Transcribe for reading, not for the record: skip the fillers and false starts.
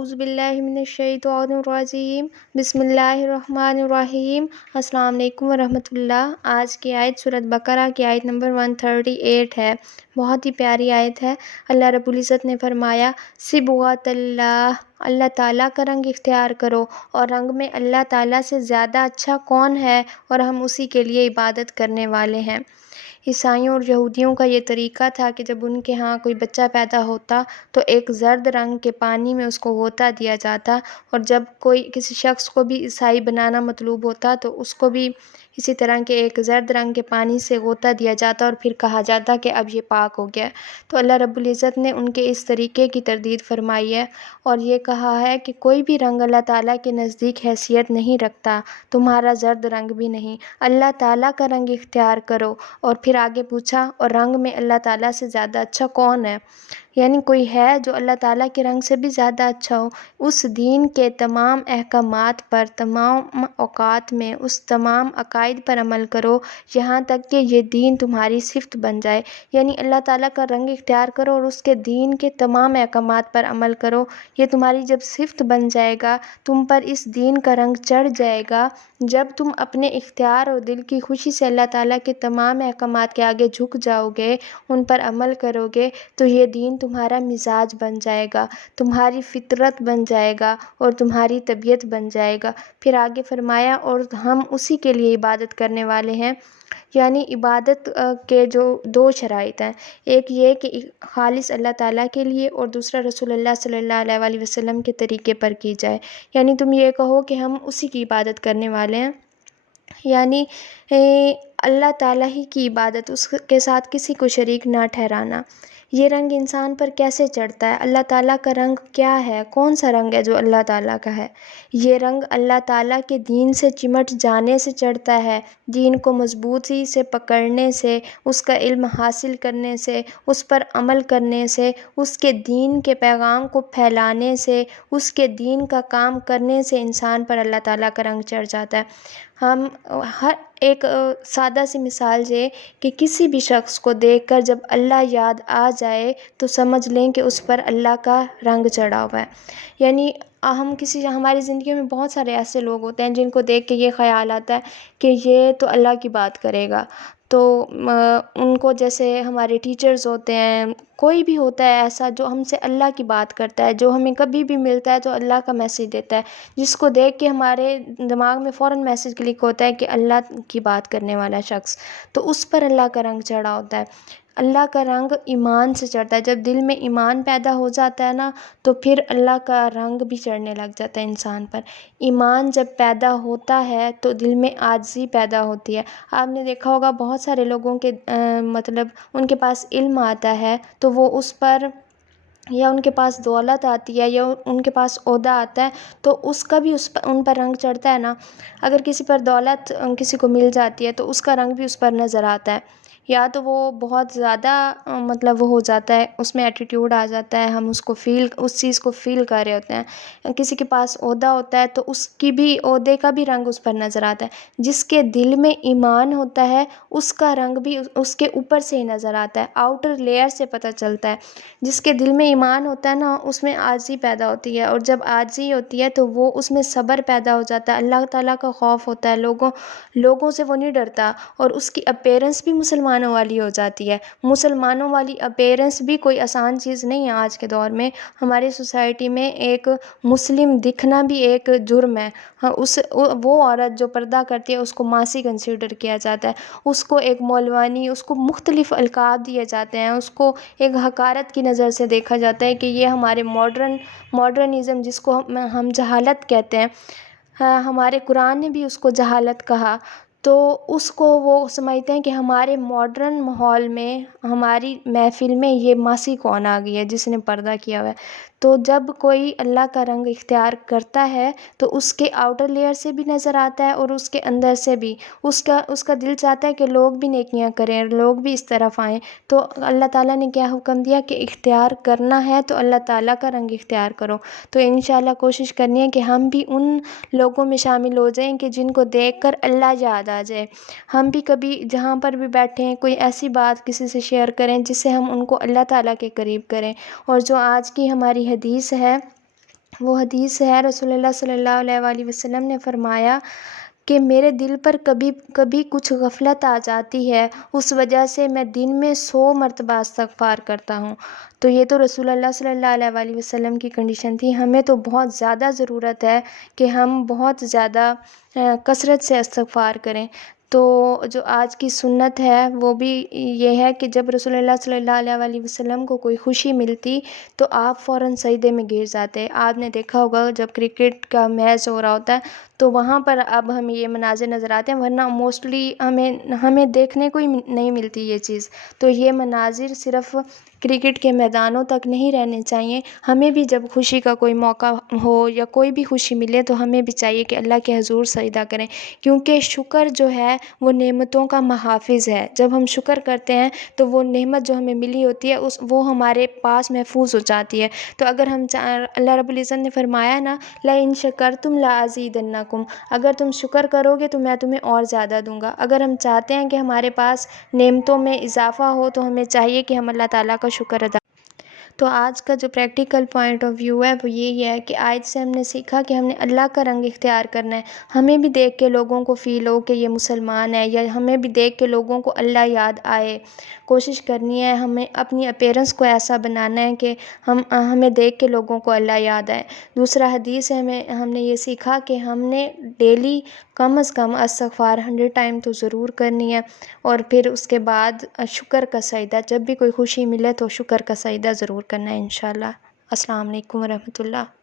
اعوذ باللہ من الشیطان الرجیم بسم اللہ الرحمن الرحیم۔ السلام علیکم ورحمۃ اللہ۔ آج کی آیت سورۃ بقرہ کی آیت نمبر 138 ہے۔ بہت ہی پیاری آیت ہے۔ اللہ رب العزت نے فرمایا صبغۃ اللہ، اللہ تعالیٰ کا رنگ اختیار کرو، اور رنگ میں اللہ تعالیٰ سے زیادہ اچھا کون ہے، اور ہم اسی کے لیے عبادت کرنے والے ہیں۔ عیسائیوں اور یہودیوں کا یہ طریقہ تھا کہ جب ان کے ہاں کوئی بچہ پیدا ہوتا تو ایک زرد رنگ کے پانی میں اس کو غوطہ دیا جاتا، اور جب کوئی کسی شخص کو بھی عیسائی بنانا مطلوب ہوتا تو اس کو بھی اسی طرح کے ایک زرد رنگ کے پانی سے غوطہ دیا جاتا اور پھر کہا جاتا کہ اب یہ پاک ہو گیا۔ تو اللہ رب العزت نے ان کے اس طریقے کی تردید فرمائی ہے، اور یہ کہا ہے کہ کوئی بھی رنگ اللہ تعالیٰ کے نزدیک حیثیت نہیں رکھتا، تمہارا زرد رنگ بھی نہیں، اللہ تعالیٰ کا رنگ اختیار کرو۔ اور پھر آگے پوچھا اور رنگ میں اللہ تعالیٰ سے زیادہ اچھا کون ہے، یعنی کوئی ہے جو اللہ تعالیٰ کے رنگ سے بھی زیادہ اچھا ہو۔ اس دین کے تمام احکامات پر، تمام اوقات میں اس تمام عقائد پر عمل کرو یہاں تک کہ یہ دین تمہاری صفت بن جائے، یعنی اللہ تعالیٰ کا رنگ اختیار کرو اور اس کے دین کے تمام احکامات پر عمل کرو۔ یہ تمہاری جب صفت بن جائے گا، تم پر اس دین کا رنگ چڑھ جائے گا، جب تم اپنے اختیار اور دل کی خوشی سے اللہ تعالیٰ کے تمام احکامات کے آگے جھک جاؤ گے، ان پر عمل کرو گے، تو یہ دین تمہارا مزاج بن جائے گا، تمہاری فطرت بن جائے گا اور تمہاری طبیعت بن جائے گا۔ پھر آگے فرمایا اور ہم اسی کے لیے عبادت کرنے والے ہیں، یعنی عبادت کے جو دو شرائط ہیں، ایک یہ کہ خالص اللہ تعالیٰ کے لیے، اور دوسرا رسول اللہ صلی اللہ علیہ وآلہ وسلم کے طریقے پر کی جائے، یعنی تم یہ کہو کہ ہم اسی کی عبادت کرنے والے ہیں، یعنی اللہ تعالیٰ ہی کی عبادت، اس کے ساتھ کسی کو شریک نہ ٹھہرانا۔ یہ رنگ انسان پر کیسے چڑھتا ہے؟ اللہ تعالیٰ کا رنگ کیا ہے؟ کون سا رنگ ہے جو اللہ تعالیٰ کا ہے؟ یہ رنگ اللہ تعالیٰ کے دین سے چمٹ جانے سے چڑھتا ہے، دین کو مضبوطی سے پکڑنے سے، اس کا علم حاصل کرنے سے، اس پر عمل کرنے سے، اس کے دین کے پیغام کو پھیلانے سے، اس کے دین کا کام کرنے سے انسان پر اللہ تعالیٰ کا رنگ چڑھ جاتا ہے۔ ہم ہر ایک سادہ سی مثال یہ کہ کسی بھی شخص کو دیکھ کر جب اللہ یاد آ جائے تو سمجھ لیں کہ اس پر اللہ کا رنگ چڑھا ہوا ہے، یعنی ہماری زندگی میں بہت سارے ایسے لوگ ہوتے ہیں جن کو دیکھ کے یہ خیال آتا ہے کہ یہ تو اللہ کی بات کرے گا، تو ان کو جیسے ہمارے ٹیچرز ہوتے ہیں، کوئی بھی ہوتا ہے ایسا جو ہم سے اللہ کی بات کرتا ہے، جو ہمیں کبھی بھی ملتا ہے تو اللہ کا میسیج دیتا ہے، جس کو دیکھ کے ہمارے دماغ میں فوراً میسیج کلک ہوتا ہے کہ اللہ کی بات کرنے والا شخص، تو اس پر اللہ کا رنگ چڑھا ہوتا ہے۔ اللہ کا رنگ ایمان سے چڑھتا ہے، جب دل میں ایمان پیدا ہو جاتا ہے نا تو پھر اللہ کا رنگ بھی چڑھنے لگ جاتا ہے انسان پر۔ ایمان جب پیدا ہوتا ہے تو دل میں عاجزی پیدا ہوتی ہے۔ آپ نے دیکھا ہوگا بہت سارے لوگوں کے مطلب ان کے پاس علم آتا ہے تو وہ اس پر، یا ان کے پاس دولت آتی ہے یا ان کے پاس عہدہ آتا ہے تو اس کا بھی ان پر رنگ چڑھتا ہے نا۔ اگر کسی پر دولت کسی کو مل جاتی ہے تو اس کا رنگ بھی اس پر نظر آتا ہے، یا تو وہ بہت زیادہ مطلب وہ ہو جاتا ہے، اس میں ایٹیٹیوڈ آ جاتا ہے، ہم اس چیز کو فیل کر رہے ہوتے ہیں۔ کسی کے پاس عہدہ ہوتا ہے تو اس کی بھی عہدے کا بھی رنگ اس پر نظر آتا ہے۔ جس کے دل میں ایمان ہوتا ہے اس کا رنگ بھی اس کے اوپر سے ہی نظر آتا ہے، آؤٹر لیئر سے پتہ چلتا ہے۔ جس کے دل میں ایمان ہوتا ہے نا اس میں عاجزی پیدا ہوتی ہے، اور جب عاجزی ہوتی ہے تو وہ اس میں صبر پیدا ہو جاتا ہے، اللہ تعالیٰ کا خوف ہوتا ہے، لوگوں سے وہ نہیں ڈرتا، اور اس کی اپیرنس بھی مسلمانوں والی ہو جاتی ہے۔ مسلمانوں والی اپیرنس بھی کوئی آسان چیز نہیں ہے آج کے دور میں۔ ہماری سوسائٹی میں ایک مسلم دکھنا بھی ایک جرم ہے۔ وہ عورت جو پردہ کرتی ہے اس کو ماسی کنسیڈر کیا جاتا ہے، اس کو ایک مولوانی، اس کو مختلف القاب دیے جاتے ہیں، اس کو ایک حقارت کی نظر سے دیکھا جاتا ہے کہ یہ ہمارے ماڈرنزم جس کو ہم جہالت کہتے ہیں، ہمارے قرآن نے بھی اس کو جہالت کہا، تو اس کو وہ سمجھتے ہیں کہ ہمارے ماڈرن ماحول میں، ہماری محفل میں یہ ماسی کون آ گئی ہے جس نے پردہ کیا ہوا ہے۔ تو جب کوئی اللہ کا رنگ اختیار کرتا ہے تو اس کے آؤٹر لیئر سے بھی نظر آتا ہے اور اس کے اندر سے بھی، اس کا دل چاہتا ہے کہ لوگ بھی نیکیاں کریں، لوگ بھی اس طرف آئیں۔ تو اللہ تعالیٰ نے کیا حکم دیا کہ اختیار کرنا ہے تو اللہ تعالیٰ کا رنگ اختیار کرو۔ تو انشاءاللہ کوشش کرنی ہے کہ ہم بھی ان لوگوں میں شامل ہو جائیں کہ جن کو دیکھ کر اللہ یاد آ جائے۔ ہم بھی کبھی جہاں پر بھی بیٹھے ہیں کوئی ایسی بات کسی سے شیئر کریں جس سے ہم ان کو اللہ تعالیٰ کے قریب کریں۔ اور جو آج کی ہماری حدیث ہے وہ حدیث ہے، رسول اللہ صلی اللہ علیہ وآلہ وسلم نے فرمایا کہ میرے دل پر کبھی کبھی کچھ غفلت آ جاتی ہے، اس وجہ سے میں دن میں 100 مرتبہ استغفار کرتا ہوں۔ تو یہ تو رسول اللہ صلی اللہ علیہ وآلہ وسلم کی کنڈیشن تھی۔ ہمیں تو بہت زیادہ ضرورت ہے کہ ہم بہت زیادہ کثرت سے استغفار کریں۔ تو جو آج کی سنت ہے وہ بھی یہ ہے کہ جب رسول اللہ صلی اللہ علیہ وآلہ وسلم کو کوئی خوشی ملتی تو آپ فوراً سجدے میں گر جاتے۔ آپ نے دیکھا ہوگا جب کرکٹ کا میچ ہو رہا ہوتا ہے تو وہاں پر اب ہمیں یہ مناظر نظر آتے ہیں، ورنہ موسٹلی ہمیں دیکھنے کو ہی نہیں ملتی یہ چیز۔ تو یہ مناظر صرف کرکٹ کے میدانوں تک نہیں رہنے چاہیے، ہمیں بھی جب خوشی کا کوئی موقع ہو یا کوئی بھی خوشی ملے تو ہمیں بھی چاہیے کہ اللہ کے حضور سجدہ کریں، کیونکہ شکر جو ہے وہ نعمتوں کا محافظ ہے۔ جب ہم شکر کرتے ہیں تو وہ نعمت جو ہمیں ملی ہوتی ہے وہ ہمارے پاس محفوظ ہو جاتی ہے۔ تو اگر اللہ رب العزت نے فرمایا نا لَإِن شَكَرْتُمْ لَأَزِيدَنَّكُمْ، اگر تم شکر کرو گے تو میں تمہیں اور زیادہ دوں گا۔ اگر ہم چاہتے ہیں کہ ہمارے پاس نعمتوں میں اضافہ ہو تو ہمیں چاہیے کہ ہم اللہ تعالیٰ کا شکر ادا۔ تو آج کا جو پریکٹیکل پوائنٹ آف ویو ہے وہ یہی ہے کہ آیت سے ہم نے سیکھا کہ ہم نے اللہ کا رنگ اختیار کرنا ہے۔ ہمیں بھی دیکھ کے لوگوں کو فیل ہو کہ یہ مسلمان ہے، یا ہمیں بھی دیکھ کے لوگوں کو اللہ یاد آئے۔ کوشش کرنی ہے ہمیں اپنی اپیرنس کو ایسا بنانا ہے کہ ہمیں دیکھ کے لوگوں کو اللہ یاد آئے۔ دوسرا حدیث ہے ہم نے یہ سیکھا کہ ہم نے ڈیلی کم از کم استغفار 100 ٹائم تو ضرور کرنی ہے، اور پھر اس کے بعد شکر کا سجدہ، جب بھی کوئی خوشی ملے تو شکر کا سجدہ ضرور کرنا ہے انشاءاللہ۔ السلام علیکم ورحمۃ اللہ۔